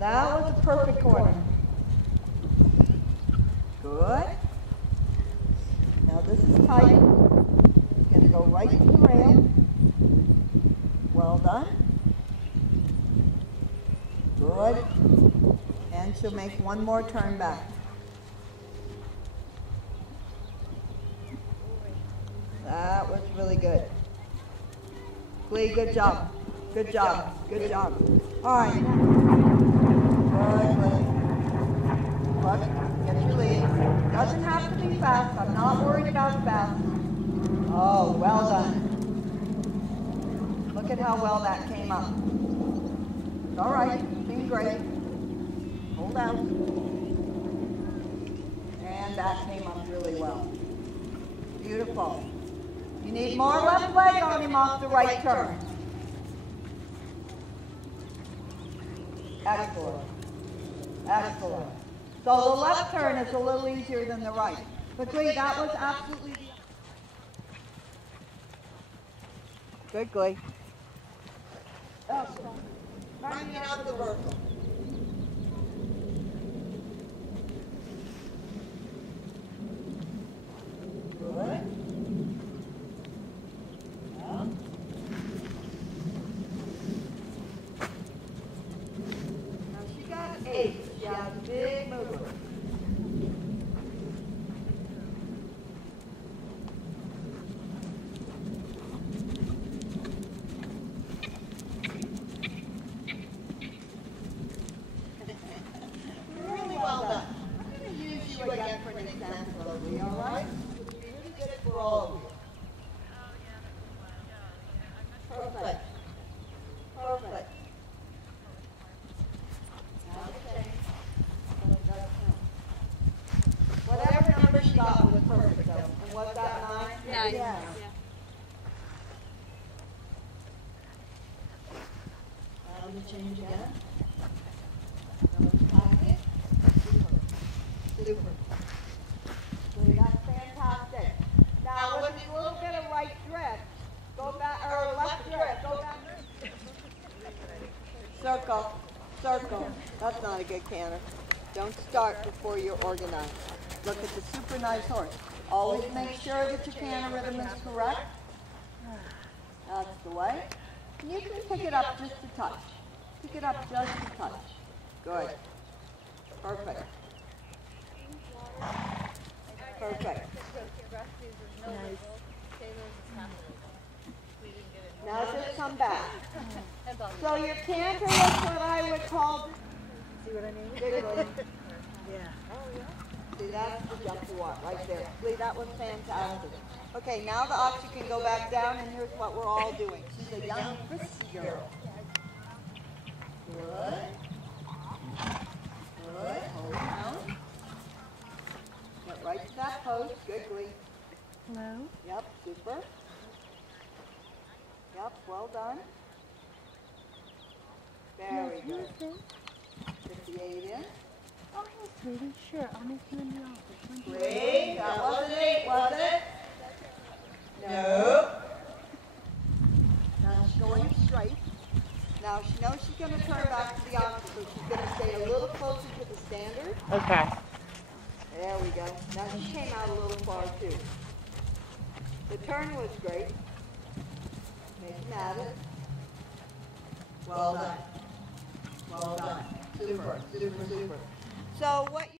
That was a perfect corner. Good. Now this is tight. It's going to go right to the rail. Well done. Good. And she'll make one more turn back. That was really good. Glee, good job. Good job. Good job. All right. Good, Glee. Look, get your lead. Doesn't have to be fast. I'm not worried about fast. Oh, well done. Look at how well that came up. It's all right. Doing great. Hold out. And that came up really well. Beautiful. You need more left leg on him off the right turn. Excellent. Excellent. So the left turn is a little easier than the right. But Glee, that was absolutely good, Glee. Excellent. Bring it out the vertical. Good. Now she got 8. She has a big mover. Really well done. I'm going to use you again for an example, Lee, all right? It's really good for all of you. Perfect. Perfect. Whatever number she got was perfect, though. And was that 9? 9. Yeah. I'm going to change again. Super. So that's fantastic. Now, with a little bit of right drift, go back, or left drift, go back. Circle, circle. That's not a good canter. Don't start before you're organized. Look at the super nice horse. Always make sure that your canter rhythm is correct. That's the way. And you can pick it up just a touch. Pick it up just a touch. Good. Perfect. Perfect. Now just come back. So your canter is what I would call. See what I mean? Yeah. See, that's the jump you want right there. Lee, that was fantastic. Okay, now the oxy can go back down, and here's what we're all doing. She's a young, frisky girl. Good. Good. Hold down. Get right to that post. Good, Glee. Hello? Yep, super. Yep, well done. Very good. 58 in. Oh, hey, sweetie. Sure, I'll meet you in the office. Great. That wasn't 8, was it? No. Now she's going straight. Now she knows she's going to turn back to the opposite, so she's going to stay a little closer to the standard. Okay. There we go. Now she came out a little far too. The turn was great. Make him at it. Well done. Well done. Super, super, super. So what